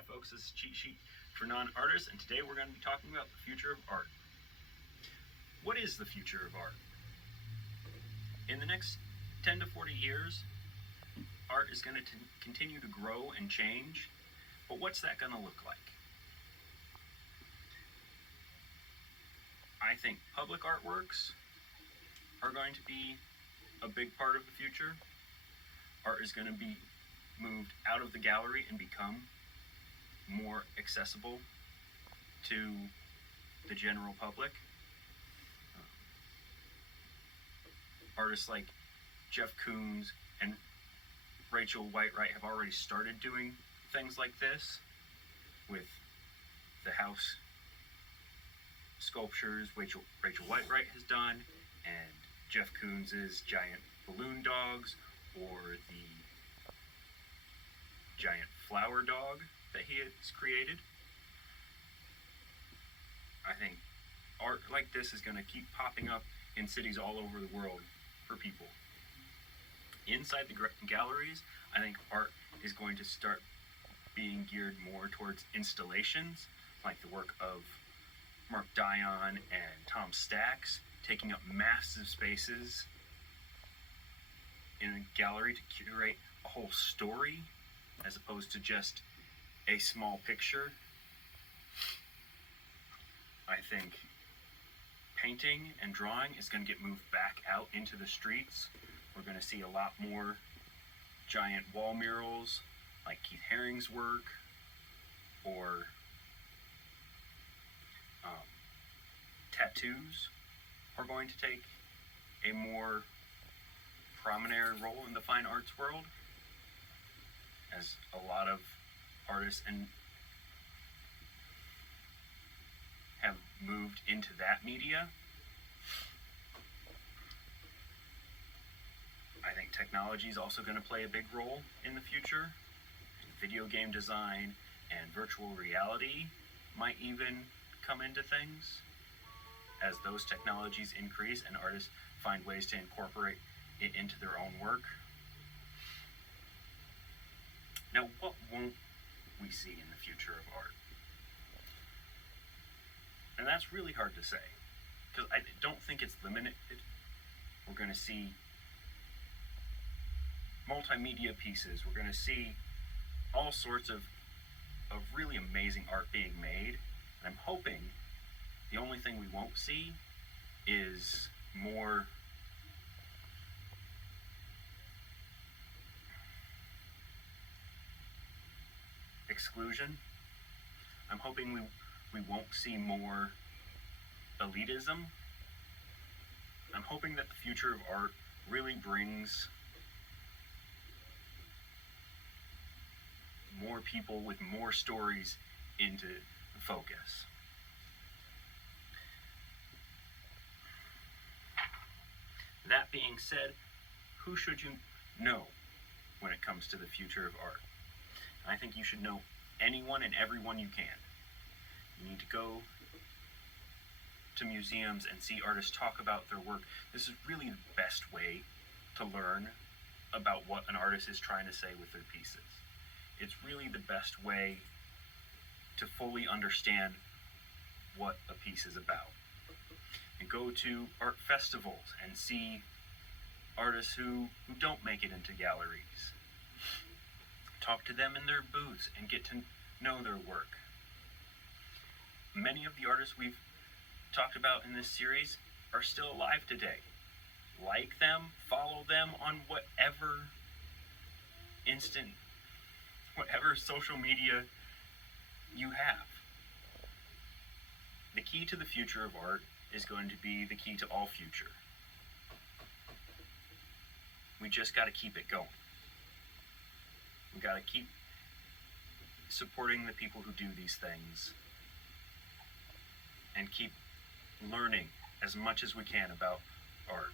Hi folks, this is Cheat Sheet for Non-Artists, and today we're going to be talking about the future of art. What is the future of art? In the next 10 to 40 years, art is going to continue to grow and change, but what's that going to look like? I think public artworks are going to be a big part of the future. Art is going to be moved out of the gallery and become more accessible to the general public. Artists like Jeff Koons and Rachel Whitewright have already started doing things like this with the house sculptures Rachel Whitewright has done, and Jeff Koons' giant balloon dogs, or the giant flower dog that he has created. I think art like this is going to keep popping up in cities all over the world for people. Inside the galleries, I think art is going to start being geared more towards installations, like the work of Mark Dion and Tom Stacks, taking up massive spaces in a gallery to curate a whole story as opposed to just a small picture. I think painting and drawing is going to get moved back out into the streets. We're going to see a lot more giant wall murals like Keith Haring's work, or tattoos are going to take a more prominent role in the fine arts world, as a lot of artists have moved into that media. I think technology is also going to play a big role in the future. Video game design and virtual reality might even come into things as those technologies increase and artists find ways to incorporate it into their own work. Now, what won't we see in the future of art? And that's really hard to say, because I don't think it's limited. We're going to see multimedia pieces. We're going to see all sorts of really amazing art being made. And I'm hoping the only thing we won't see is more exclusion. I'm hoping we won't see more elitism. I'm hoping that the future of art really brings more people with more stories into focus. That being said, who should you know when it comes to the future of art? I think you should know anyone and everyone you can. You need to go to museums and see artists talk about their work. This is really the best way to learn about what an artist is trying to say with their pieces. It's really the best way to fully understand what a piece is about. And go to art festivals and see artists who don't make it into galleries. Talk to them in their booths and get to know their work. Many of the artists we've talked about in this series are still alive today. Like them, follow them on whatever social media you have. The key to the future of art is going to be the key to all future. We just got to keep it going. We got to keep supporting the people who do these things and keep learning as much as we can about art.